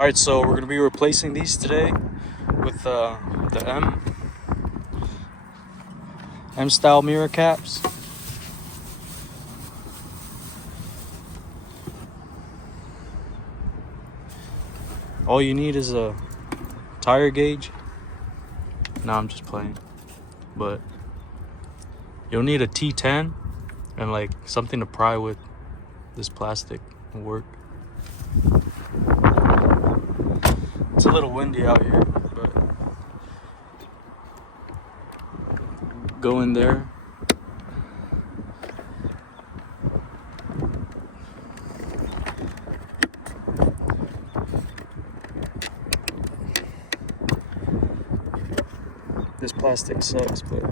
Alright, so we're going to be replacing these today with the M style mirror caps. All you need is a tire gauge. No, I'm just playing. But you'll need a T10 and like something to pry with. This plastic will work. It's a little windy out here, but go in there. This plastic sucks, but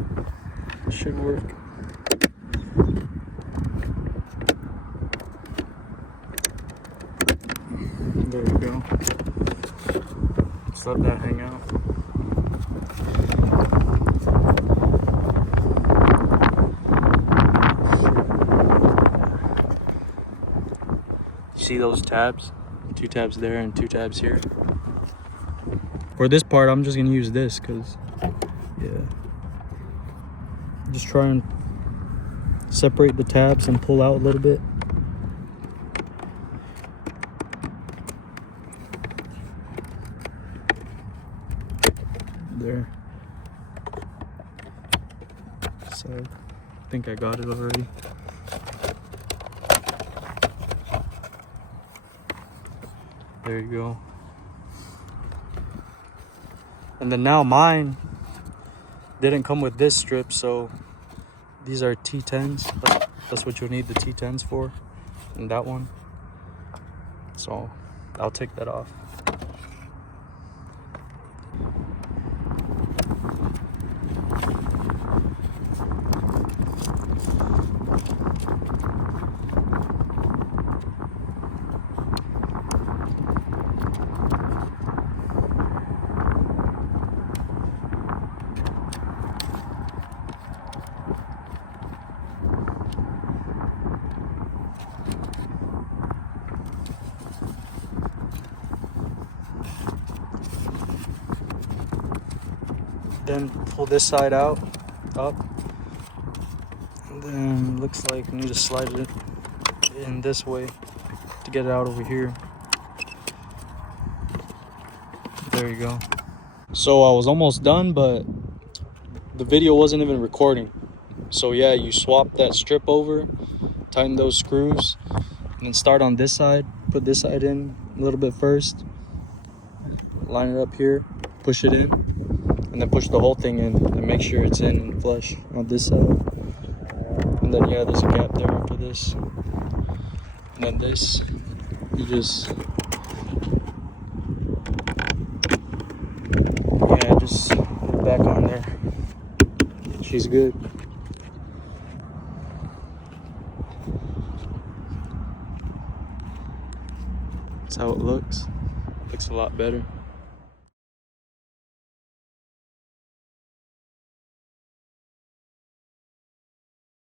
it should work. There we go. Just let that hang out. See those tabs? 2 tabs there and 2 tabs here. For this part, I'm just gonna use this because, yeah. Just try and separate the tabs and pull out a little bit. There. So I think I got it already. There you go. And then now mine didn't come with this strip, so these are T10s. That's what you'll need the T10s for, and that one. So I'll take that off. Then pull this side out, up, and then looks like I need to slide it in this way to get it out over here. There you go. So I was almost done, but the video wasn't even recording. So yeah, you swap that strip over, tighten those screws, and then start on this side. Put this side in a little bit first, line it up here, push it in, and then push the whole thing in and make sure it's in flush on this side. And then yeah, there's a gap there for this. And then this, you just put it back on there. She's good. That's how it looks. Looks a lot better.